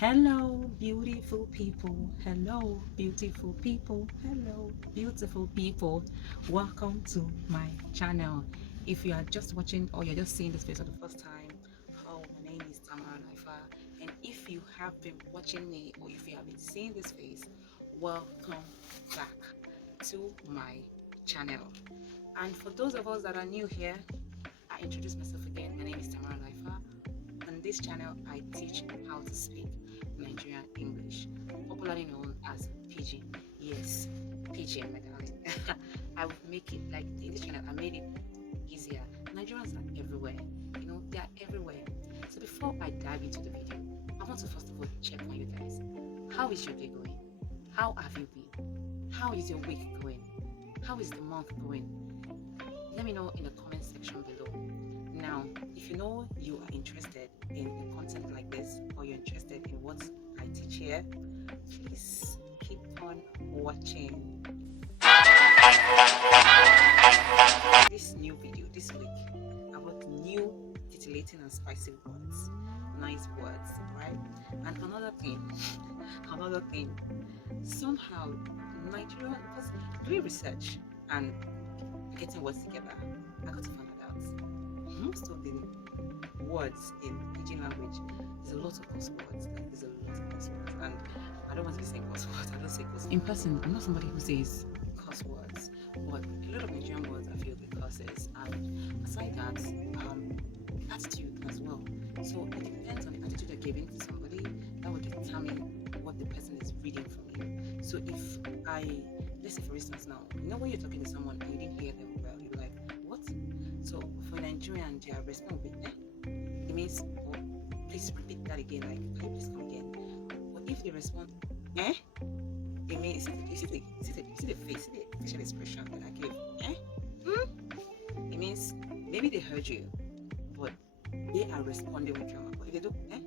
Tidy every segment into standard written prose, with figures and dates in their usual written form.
Hello, beautiful people. Hello, beautiful people. Hello, beautiful people. Welcome to my channel. If you are just watching or you're just seeing this video for the first time, my name is Tamara Laifa. And if you have been watching me or if you have been seeing this face, welcome back to my channel. And for those of us that are new here, I introduce myself again. My name is Tamara Laifa. On this channel, I teach how to speak Nigerian English, popularly known as Pidgin. Yes, Pidgin, my darling. I would make it like in this channel, I made it easier. Nigerians are everywhere, they are everywhere. So before I dive into the video, I want to first of all check on you guys. How is your day going? How have you been? How is your week going? How is the month going? Let me know in the comment section below. Now, if you know you are interested in the content like this, or you're interested in what I teach here, please keep on watching. This new video this week about new titillating and spicy words, nice words, right? And another thing, somehow Nigerian, because doing research and getting words together, I got to find out most of the words in Pidgin language, there's a lot of curse words. And I don't want to be saying curse words. I don't say curse. In person, I'm not somebody who says curse words, but a lot of Nigerian words are filled with curses. And aside that, attitude as well. So it depends on the attitude you're giving to somebody. That will determine what the person is reading from you. So if let's say for instance now, when you're talking to someone and you didn't hear them well, you're like, what? So for Nigerian, their response will be, It means, oh, please repeat that again, like, can you please come again? But if they respond, it means, you see the face, see the facial expression that I gave, It means, maybe they heard you, but they are responding with drama. But if they don't, it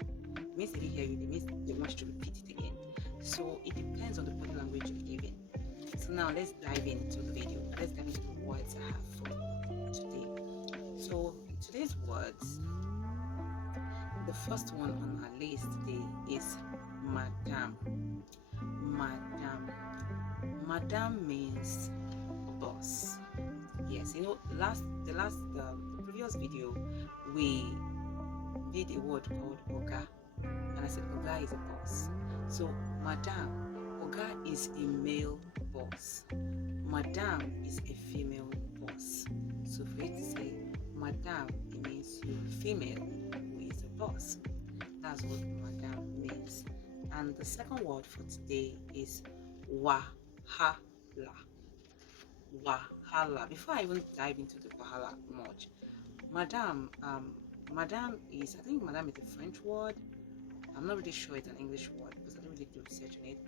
means they didn't hear you, it means they want you to repeat it again. So it depends on the body language you're giving. So now let's dive into the video. Let's dive into the words I have for today. So today's words, the first one on our list today is madam. Madam means boss. Yes, the previous video we did a word called oga, and I said oga is a boss. So madam, oga is a male boss. Madam is a female boss. So for you to say madam, it means you're a female who is a boss. That's what madam means. And the second word for today is wahala. Wahala. Before I even dive into the wahala much, madam is, I think madam is a French word. I'm not really sure it's an English word because I don't really do research on it.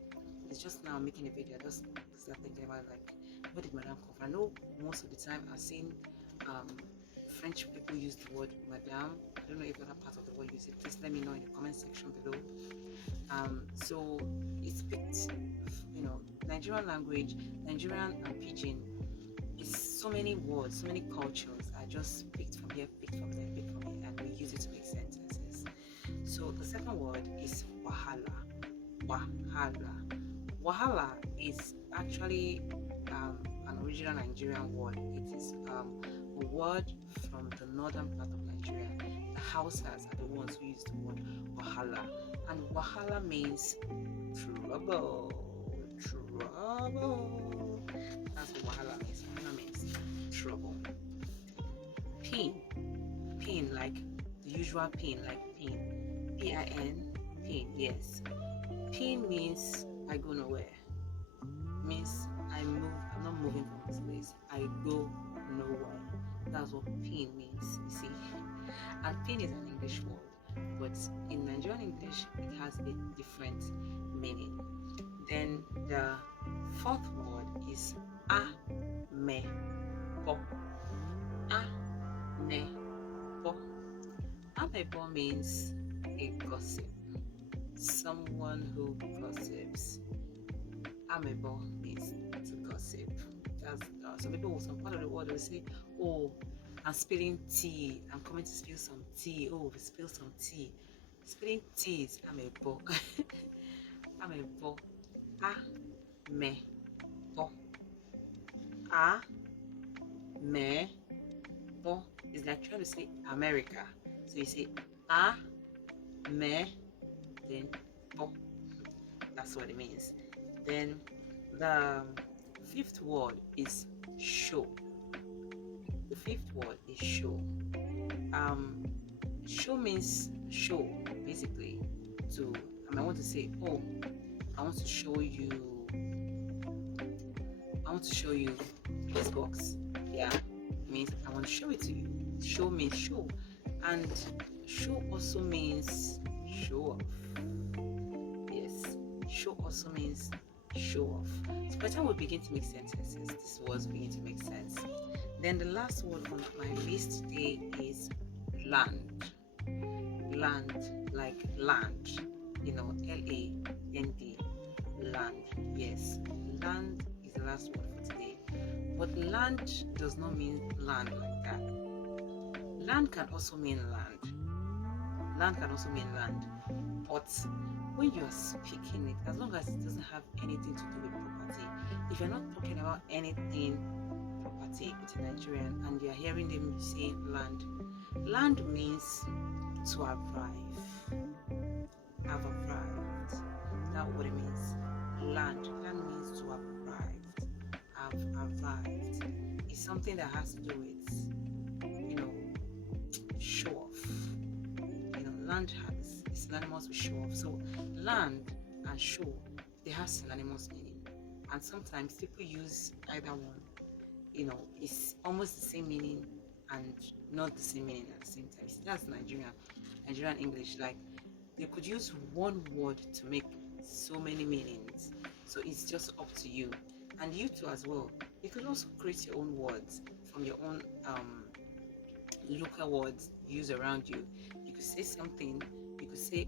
It's just now making a video, I just start thinking about like, where did madam come from? I know most of the time I've seen French people use the word madame. I don't know if other parts of the world use it. Please let me know in the comment section below. So it's picked, Nigerian language, Nigerian and Pidgin. It's so many words, so many cultures. I just picked from here, picked from there, and we use it to make sentences. So the second word is wahala. Wahala is actually an original Nigerian word. It is a word from the northern part of Nigeria. The Hausas are the ones who use the word wahala, and wahala means trouble. That's what wahala means. Wahala means trouble. Pin, like the usual pin, like pin, P-I-N, pin. Yes, pin means I go nowhere. Means I'm not moving from this place. I go nowhere. That's what pin means, you see. And pin is an English word, but in Nigerian English it has a different meaning. Then the fourth word is amebo. Amebo means a gossip, someone who gossips. Amebo means to gossip. That's some people, some part of the world will say, "Oh, I'm spilling tea. I'm coming to spill some tea. Oh, we spill some tea." Spelling T is amebo. Amebo. A me bo. A me bo is like trying to say America. So you say a me then bo. That's what it means. Then the fifth word is show. The fifth word is show. Um, show means show, basically. To I want to say, oh, I want to show you. I want to show you this box. Yeah, it means I want to show it to you. Show means show, and show also means show off. Yes, show also means show off. So by the time we begin to make sentences, these words begin to make sense. Then the last word on my list today is land. Land, like land, Land, land. Yes, land is the last word for today. But land does not mean land like that. Land can also mean land. Land can also mean land. But when you are speaking it, as long as it doesn't have anything to do with property, if you're not talking about anything property with a Nigerian and you're hearing them say land, land means to arrive. I've arrived. That's what it means. Land means to have arrived. I've arrived. It's something that has to do with, show off. Land has synonymous with show off. So land and show, they have synonymous meaning. And sometimes people use either one. It's almost the same meaning and not the same meaning at the same time. See, that's Nigerian English. Like they could use one word to make so many meanings. So it's just up to you. And you too as well. You could also create your own words from your own local words used around you. You could say something, you could say,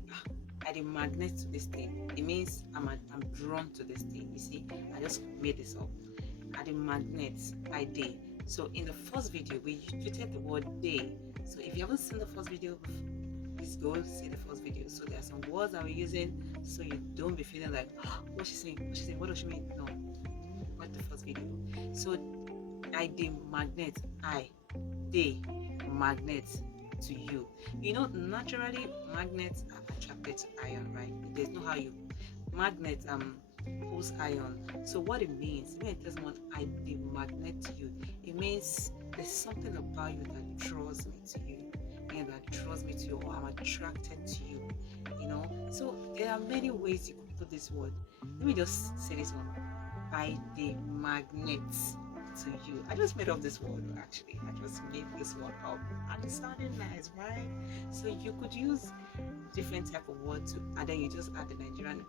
I'm a magnet to this thing. It means I'm drawn to this thing. You see, I just made this up. I'm a magnet, I did. So in the first video, we treated the word they. So if you haven't seen the first video, please go see the first video. So there are some words that we're using, so you don't be feeling like, what's she saying? What does she mean? No, watch the first video. So I did magnet, they magnet to you. Naturally magnets are attracted to iron, right? There's no how you magnet pulls iron. So what it means when it tells someone I did magnet to you, it means there's something about you that draws me to you. That draws me to you, or I'm attracted to you. So there are many ways you could put this word. Let me just say this one. I did magnet to you. I just made up this word actually. I just made this one up and it sounded nice, right? So you could use different type of words and then you just add the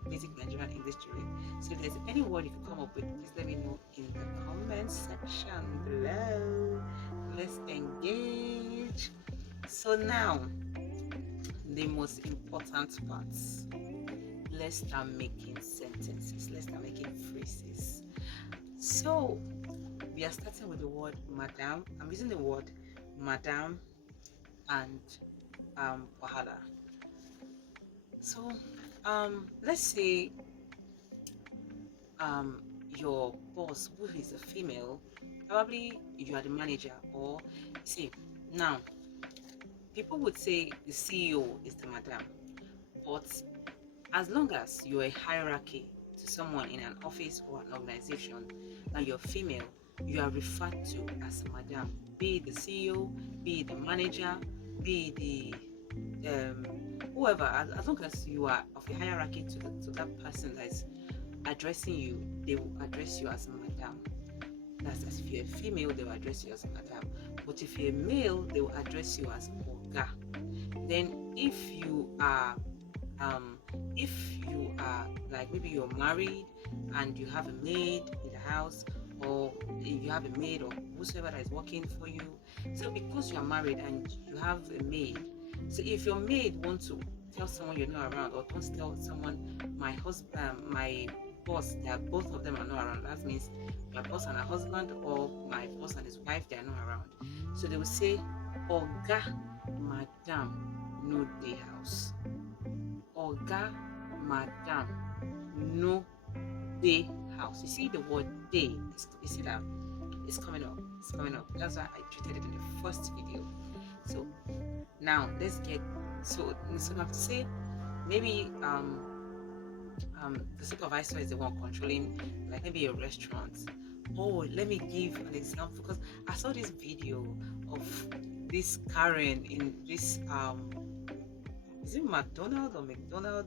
basic Nigerian English to it. So if there's any word you could come up with, please let me know in the comment section below. Let's engage. So now the most important parts. Let's start making sentences. Let's start making phrases. So we are starting with the word madam. I'm using the word madam and wahala. So let's say your boss, who is a female, probably you are the manager, or see now people would say the CEO is the madam, but as long as you're a hierarchy to someone in an office or an organization and you're female, you are referred to as madam, be it the CEO, be it the manager, be it the whoever. As long as you are of a hierarchy to that person that is addressing you, they will address you as madam. That's as if you're a female, they will address you as madam. But if you're a male, they will address you as oga. Then if you are like maybe you're married and you have a maid in the house, or you have a maid or whosoever that is working for you. So because you are married and you have a maid, so if your maid wants to tell someone you're not around, or wants to tell someone my boss, that both of them are not around, that means my boss and her husband, or my boss and his wife, they are not around. So they will say, Oga, Madam, no dey house. Oga, Madam, no day house. You see the word day, you see that it's coming up. It's coming up. That's why I treated it in the first video. So now let's get so I have to say maybe the supervisor is the one controlling, like maybe a restaurant. Oh, let me give an example because I saw this video of this Karen in this is it McDonald or McDonald?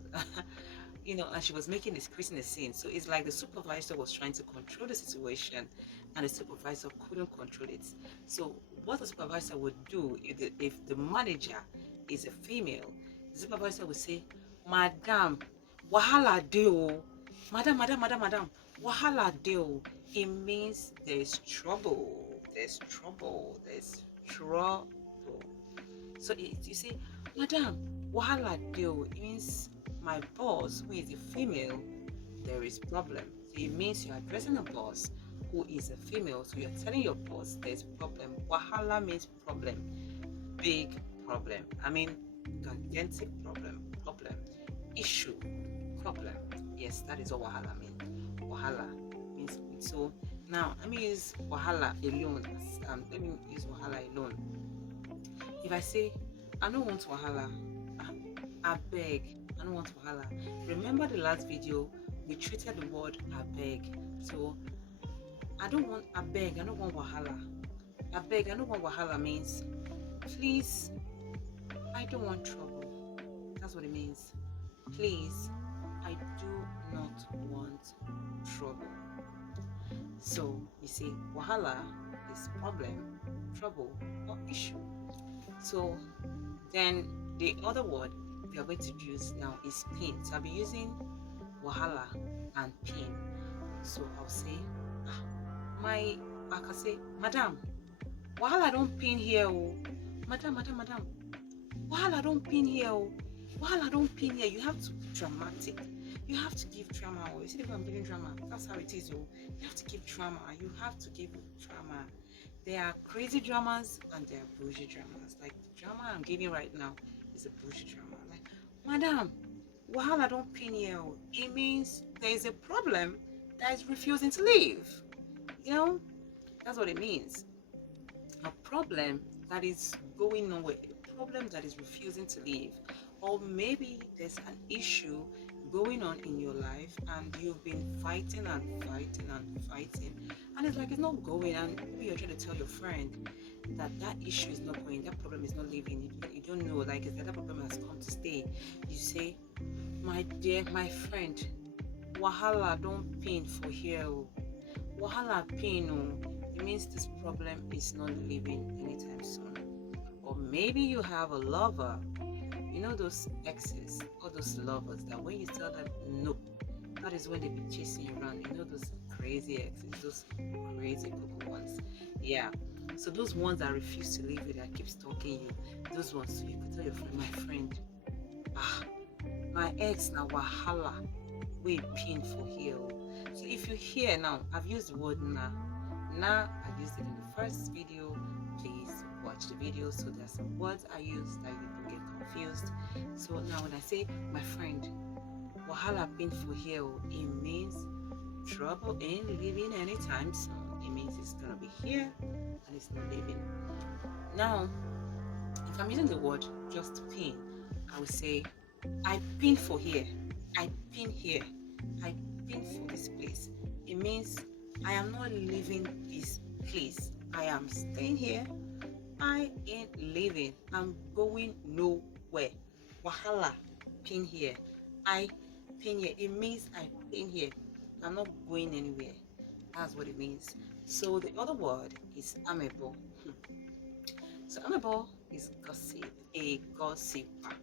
You know, and she was making this creating a scene. So it's like the supervisor was trying to control the situation and the supervisor couldn't control it. So what the supervisor would do if the manager is a female, the supervisor would say, Madam, wahala deo. Madam, wahala deo. It means there's trouble. There's trouble. There's trouble. So you say, Madam, wahala deo. It means my boss, who is a female, there is problem. So it means you're addressing a boss who is a female. So you're telling your boss there's problem. Wahala means problem. Big problem. I mean, gigantic problem. Issue. Problem. Yes, that is what wahala means. Wahala means so. Now, let me use wahala alone. Let me use wahala alone. If I say, I don't want wahala, I beg, I don't want wahala. Remember the last video, we treated the word I beg. So, I don't want wahala. I beg, I don't want wahala means, please, I don't want trouble. That's what it means. Please, I do not want trouble. So, you see, wahala is problem, trouble, or issue. So, then the other word we are going to use now is pain. So I'll be using wahala and pain. So I'll say, I can say, Madam, wahala don't pain here, oh. Madam. Wahala don't pain here, oh. Wahala don't pain here. You have to be dramatic. You have to give drama. Oh. You see if I'm giving drama, that's how it is, oh. You have to give drama. You have to give drama. There are crazy dramas and there are bougie dramas. Like the drama I'm giving right now is a bougie drama. Like, Madam, wahala don't pin you. It means there is a problem that is refusing to leave. You know, that's what it means. A problem that is going nowhere. A problem that is refusing to leave. Or maybe there's an issue going on in your life and you've been fighting and it's like it's not going, and maybe you're trying to tell your friend that issue is not going, that problem is not leaving. You don't know, like is that problem has come to stay. You say, my dear, my friend, wahala don't pain for here. Wahala pain, it means this problem is not leaving anytime soon. Or maybe you have a lover. You know those exes or those lovers that when you tell them no, that is when they be chasing you around. You know those crazy exes, those crazy cuckoo ones. Yeah. So those ones that refuse to leave you, that keep stalking you, those ones. So you could tell your friend, my friend, my ex now wahala, we pain for here. So if you hear now, I've used the word na. I've used it in the first video. Please watch the video. So there are some words I use that you don't get confused. So now when I say my friend, wahala pain for here, it means trouble ain't leaving anytime soon. It means it's gonna be here and it's not leaving. Now, if I'm using the word just pain, I would say I pin for here. I pin here. I pin for this place. It means I am not leaving this place. I am staying here. I ain't leaving. I'm going nowhere. Wahala, pin here. I pin here. It means I pin here. I'm not going anywhere. That's what it means. So the other word is amebo. So amebo is gossip, a gossiper.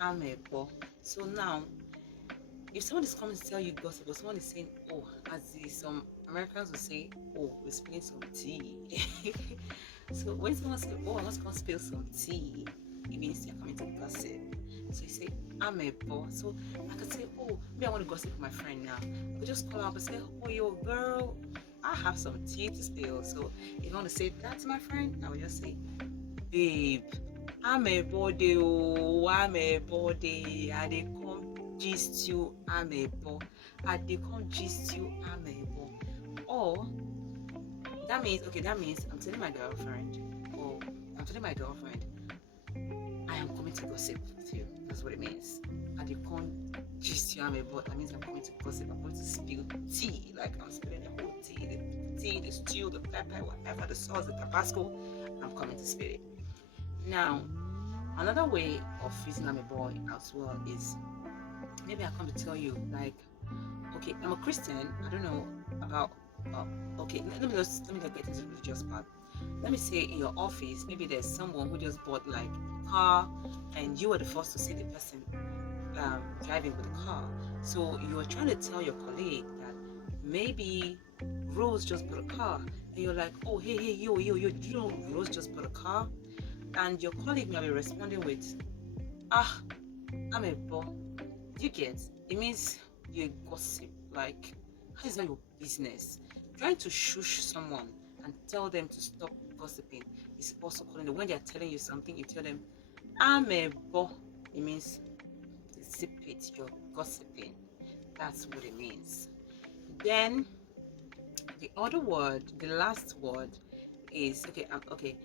Amebo. So now, if someone is coming to tell you gossip, or someone is saying, oh, as some Americans will say, oh, we're spilling some tea. So when someone says, oh, I must come spill some tea, it means you're coming to gossip. So you say, I'm a boss. So I could say, oh, maybe I want to gossip with my friend now. I could just call up and say, oh, yo, girl, I have some tea to spill. So if you want to say that to my friend, I would just say, babe, I'm a body, oh, I'm a body. I they come gist you amebo. I dey come gist you amebo. Or that means, okay, that means I'm telling my girlfriend, or I'm telling my girlfriend, I am coming to gossip with you. That's what it means. I dey come gist you amebo. That means I'm coming to gossip. I'm going to spill tea, like I'm spilling the whole tea, the stew, the pepper, whatever, the sauce, the tabasco. I'm coming to spill it. Now, another way of using amebo as well is maybe I come to tell you, like, okay, I'm a Christian. I don't know about. Okay, let me just get into the religious part. Let me say in your office, maybe there's someone who just bought like a car, and you were the first to see the person driving with the car. So you are trying to tell your colleague that maybe Rose just bought a car, and you're like, oh, hey, yo, do you know Rose just bought a car? And your colleague may be responding with, I'm a boy. You get? It means you're a gossip. Like, how is that your business? Trying to shush someone and tell them to stop gossiping is also calling them. When they're telling you something, you tell them, I'm a boy. It means zip it, you're gossiping. That's what it means. Then the other word, the last word is okay.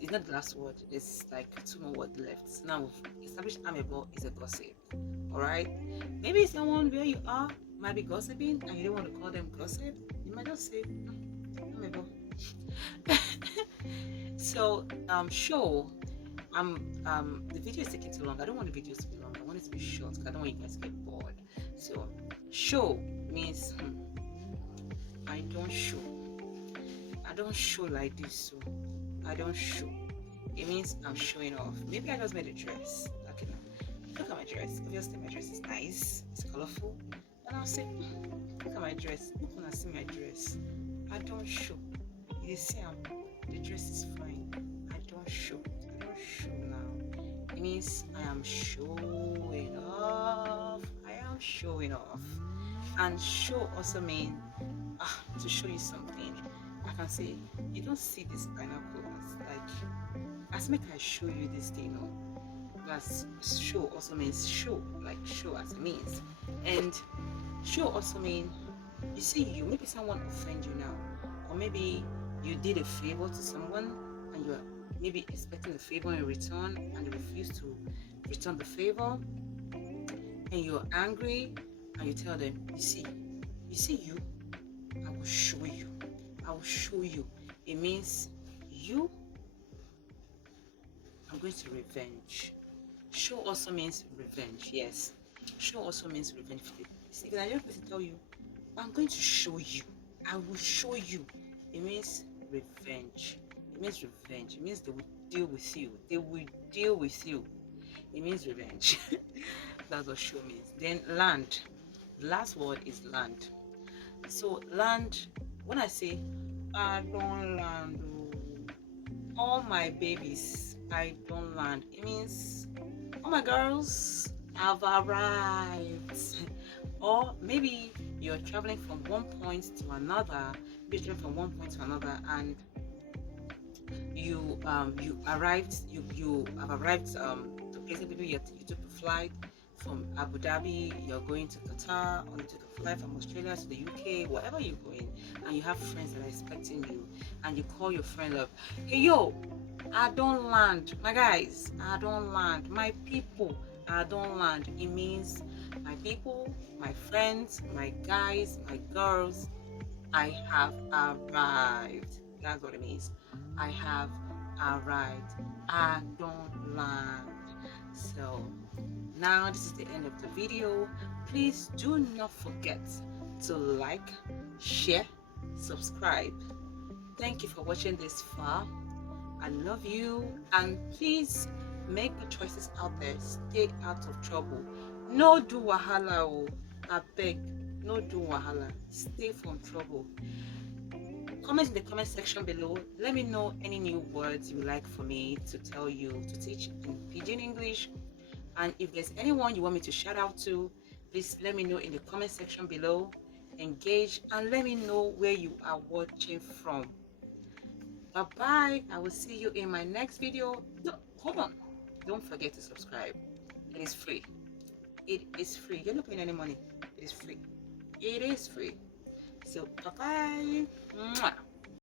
It's not the last word. There's like 2 more words left. So now we've established amebo is a gossip. Alright? Maybe someone where you are might be gossiping and you don't want to call them gossip. You might just say amebo. So show the video is taking too long. I don't want the videos to be long. I want it to be short because I don't want you guys to get bored. So show means I don't show. I don't show like this, so I don't show. It means I'm showing off. Maybe I just made a dress. Okay, look at my dress. Obviously, my dress is nice. It's colorful. And I'll say, look at my dress. Look when I see my dress. I don't show. You see, the dress is fine. I don't show. I don't show now. It means I am showing off. I am showing off. And show also means to show you something. I can say, you don't see this pineapple as make I show you this thing. No? That's show also means show, like show as it means. And show also means you see you, maybe someone offend you now, or maybe you did a favor to someone and you're maybe expecting a favor in return and they refuse to return the favor, and you're angry and you tell them, you see you, I will show you. I will show you. It means you, I'm going to revenge. Show also means revenge. Yes. Show also means revenge. See, when I just tell you, I'm going to show you. I will show you. It means revenge. It means revenge. It means they will deal with you. They will deal with you. It means revenge. That's what show means. Then land. The last word is land. So land, when I say I don't land, all my babies, I don't land, it means all my girls have arrived. Or maybe you're traveling from one point to another, and you have arrived to places. Maybe you took a flight from Abu Dhabi, you're going to Qatar, or you took a flight from Australia to the UK, wherever you're going, and you have friends that are expecting you, and you call your friend up, hey yo, I don't land, my guys, I don't land, my people, I don't land. It means my people, my friends, my guys, my girls, I have arrived. That's what it means. I have arrived. I don't land. So now this is the end of the video. Please do not forget to like, share, subscribe. Thank you for watching this far. I love you, and please make good choices out there. Stay out of trouble. No do wahala, oh. I beg. No do wahala. Stay from trouble. Comment in the comment section below. Let me know any new words you would like for me to tell you to teach in Pidgin English. And if there's anyone you want me to shout out to, please let me know in the comment section below. Engage and let me know where you are watching from. Bye bye. I will see you in my next video. No, hold on. Don't forget to subscribe. It is free. It is free. You're not paying any money. It is free. It is free. So bye bye.